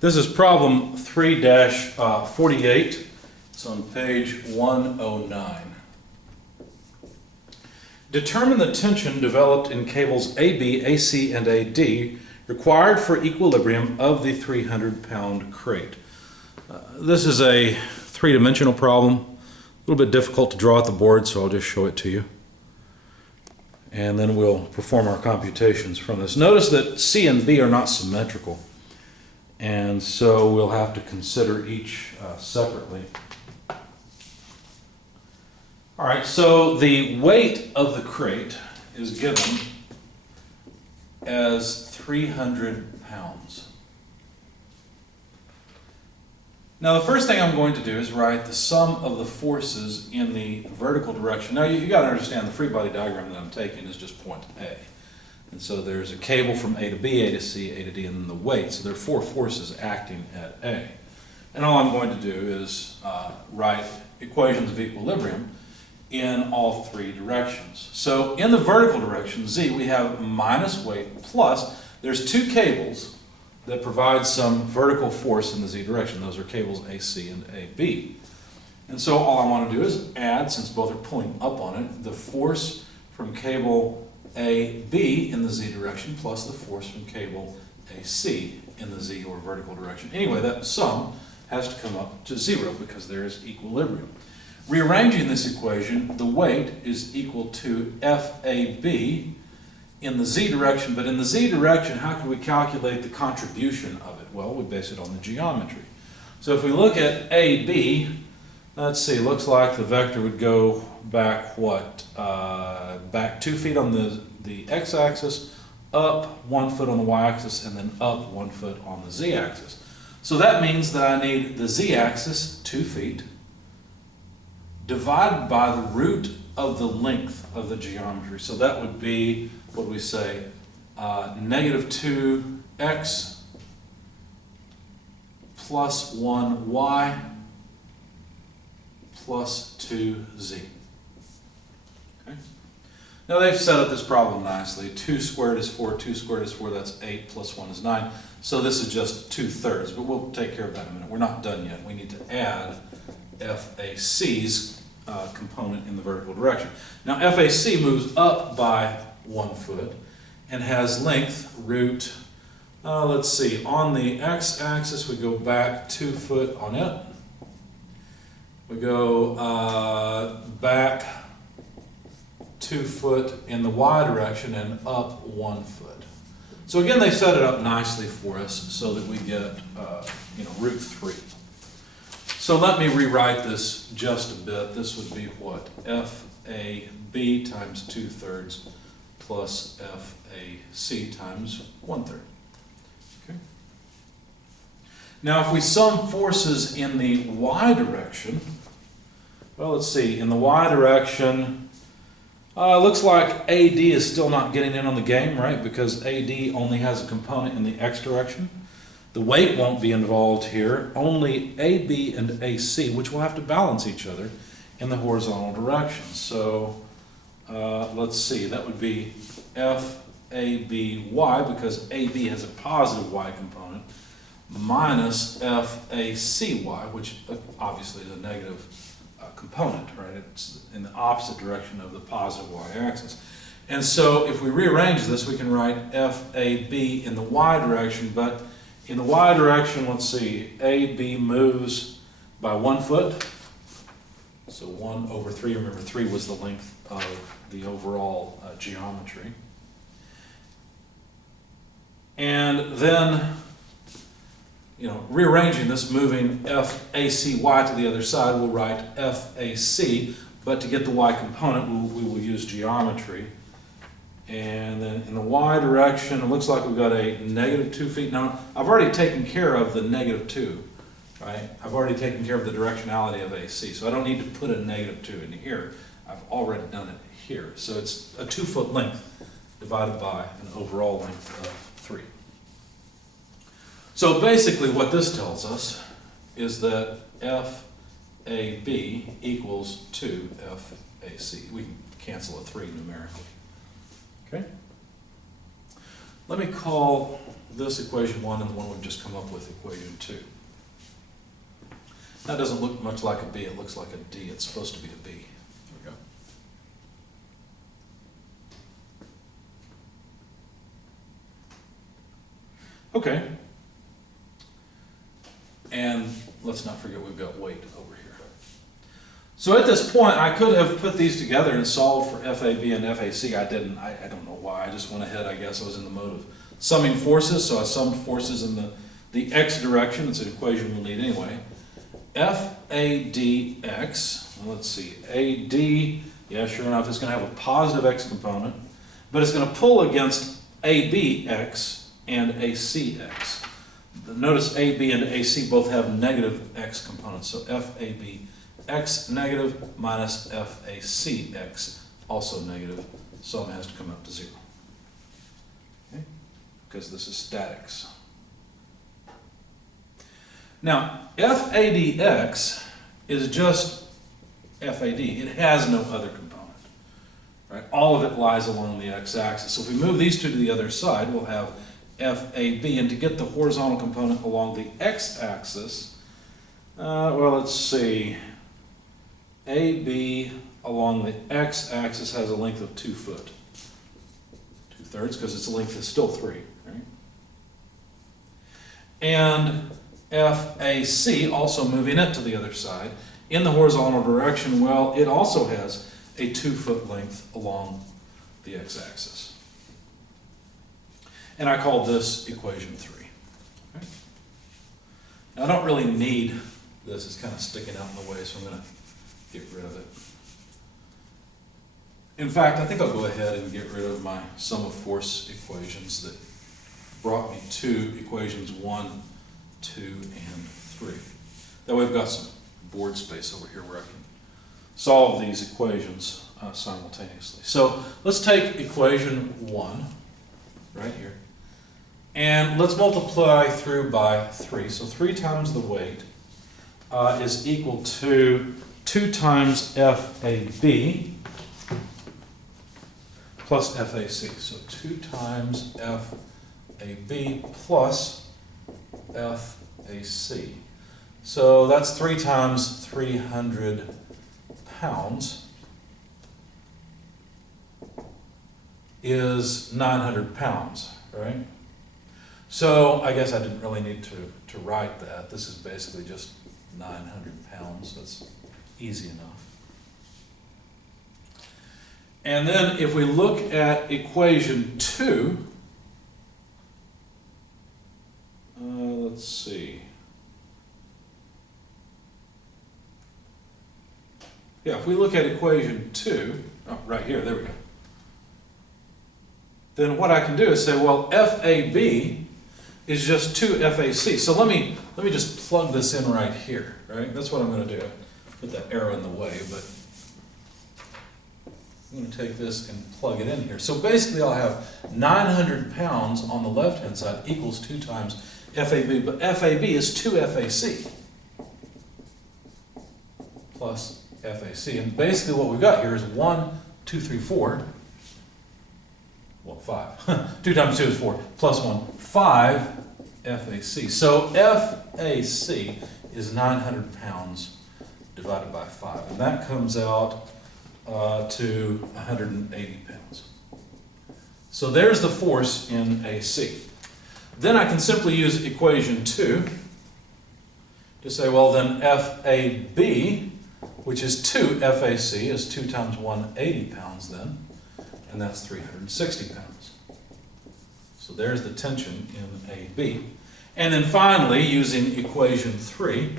This is problem 3-48. It's on page 109. Determine the tension developed in cables AB, AC, and AD required for equilibrium of the 300-pound crate. This is a three-dimensional problem. A little bit difficult to draw at the board, so I'll just show it to you. And then we'll perform our computations from this. Notice that C and B are not symmetrical, and so we'll have to consider each separately. All right, so the weight of the crate is given as 300 pounds. Now the first thing I'm going to do is write the sum of the forces in the vertical direction. Now you got to understand the free body diagram that I'm taking is just point A. And so there's a cable from A to B, A to C, A to D, and then the weight. So there are four forces acting at A. And all I'm going to do is write equations of equilibrium in all three directions. So in the vertical direction, Z, we have minus weight plus, there's two cables that provide some vertical force in the Z direction. Those are cables AC and AB. And so all I want to do is add, since both are pulling up on it, the force from cable AB in the Z direction plus the force from cable AC in the Z or vertical direction. Anyway, that sum has to come up to 0 because there is equilibrium. Rearranging this equation, the weight is equal to FAB in the Z direction, but in the Z direction, how can we calculate the contribution of it? Well, we base it on the geometry. So if we look at AB, let's see, looks like the vector would go back what? Back 2 feet on the x-axis, up 1 foot on the y-axis, and then up 1 foot on the z-axis. So that means that I need the z-axis, 2 feet, divided by the root of the length of the geometry. So that would be, what do we say, negative 2x plus 1y plus 2z. Okay? Now they've set up this problem nicely. 2 squared is 4, 2 squared is 4, that's 8, plus 1 is 9. So this is just 2/3, but we'll take care of that in a minute. We're not done yet. We need to add FAC's component in the vertical direction. Now FAC moves up by 1 foot and has length root, let's see, on the x-axis we go back 2 foot on it. We go back 2 foot in the y direction and up 1 foot. So again, they set it up nicely for us so that we get root 3. So let me rewrite this just a bit. This would be what? FAB times 2/3 plus FAC times 1/3. Okay. Now if we sum forces in the y direction, well, let's see, in the y direction, looks like AD is still not getting in on the game, right? Because AD only has a component in the x direction. The weight won't be involved here, only AB and AC, which will have to balance each other in the horizontal direction. So let's see, that would be FABY, because AB has a positive y component, minus FACY, which obviously is a negative component, right? It's in the opposite direction of the positive y-axis. And so if we rearrange this, we can write FAB in the y direction, but in the y direction, let's see, AB moves by 1 foot. So 1/3, remember 3 was the length of the overall geometry. And then, rearranging this, moving FACY to the other side, we'll write FAC, but to get the y component, we will use geometry. And then in the y direction, it looks like we've got a negative 2 feet. Now, I've already taken care of the negative 2, right? I've already taken care of the directionality of AC, so I don't need to put a negative 2 in here. I've already done it here. So it's a 2 foot length divided by an overall length of 3. So basically what this tells us is that FAB equals 2 FAC. We can cancel a 3 numerically. Okay? Let me call this equation 1 and the one we've just come up with equation 2. That doesn't look much like a B, it looks like a D. It's supposed to be a B. There we go. Okay. And let's not forget we've got weight over here. So at this point, I could have put these together and solved for FAB and FAC. I didn't. I don't know why. I just went ahead. I guess I was in the mode of summing forces, so I summed forces in the x direction. It's an equation we'll need anyway. FADX, well, let's see, AD, yeah, sure enough, it's going to have a positive x component, but it's going to pull against ABX and ACX. Notice AB and AC both have negative x components, so FABX negative minus FACX also negative, sum has to come up to 0. Okay? Because this is statics. Now, FADX is just FAD. It has no other component. Right? All of it lies along the x-axis. So if we move these two to the other side, we'll have FAB. And to get the horizontal component along the x-axis, well, let's see. AB along the x-axis has a length of 2 foot. 2/3, because its length is still 3. Right? And FAC, also moving it to the other side, in the horizontal direction, well, it also has a 2 foot length along the x-axis. And I call this equation 3. Okay? Now, I don't really need this. It's kind of sticking out in the way, so I'm going to get rid of it. In fact, I think I'll go ahead and get rid of my sum of force equations that brought me to equations 1, 2, and 3. That way I've got some board space over here where I can solve these equations simultaneously. So let's take equation 1 right here, and let's multiply through by 3. So 3 times the weight is equal to 2 times FAB plus FAC. So 2 times FAB plus FAC. So that's 3 times 300 pounds is 900 pounds, right? So I guess I didn't really need to write that. This is basically just 900 pounds. That's easy enough. And then if we look at equation 2, let's see. Yeah, if we look at equation 2, oh, right here, there we go. Then what I can do is say, well, FAB is just 2 FAC. So let me just plug this in right here, right? That's what I'm going to do. Put that arrow in the way, but I'm going to take this and plug it in here. So basically I'll have 900 pounds on the left-hand side equals 2 times FAB, but FAB is 2 FAC plus FAC. And basically what we've got here is 1, 2, 3, 4. Well, 5. 2 times 2 is 4, plus 1, 5 FAC. So FAC is 900 pounds divided by 5. And that comes out to 180 pounds. So there's the force in AC. Then I can simply use equation 2 to say, well, then FAB, which is 2 FAC, is 2 times 180 pounds then, and that's 360 pounds. So there's the tension in AB. And then finally, using equation 3,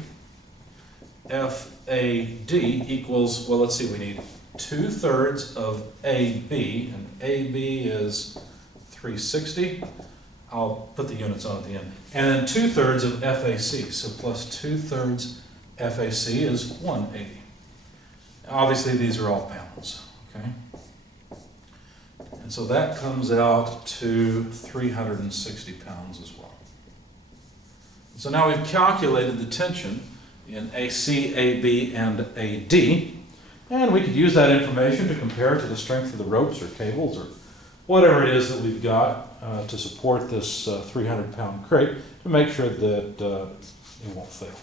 FAD equals, well, let's see, we need 2/3 of AB, and AB is 360. I'll put the units on at the end. And then 2/3 of FAC, so plus 2/3 FAC is 180. Obviously, these are all pounds, okay? And so that comes out to 360 pounds as well. So now we've calculated the tension in AC, AB, and AD, and we could use that information to compare it to the strength of the ropes or cables or whatever it is that we've got to support this 300-pound crate to make sure that it won't fail.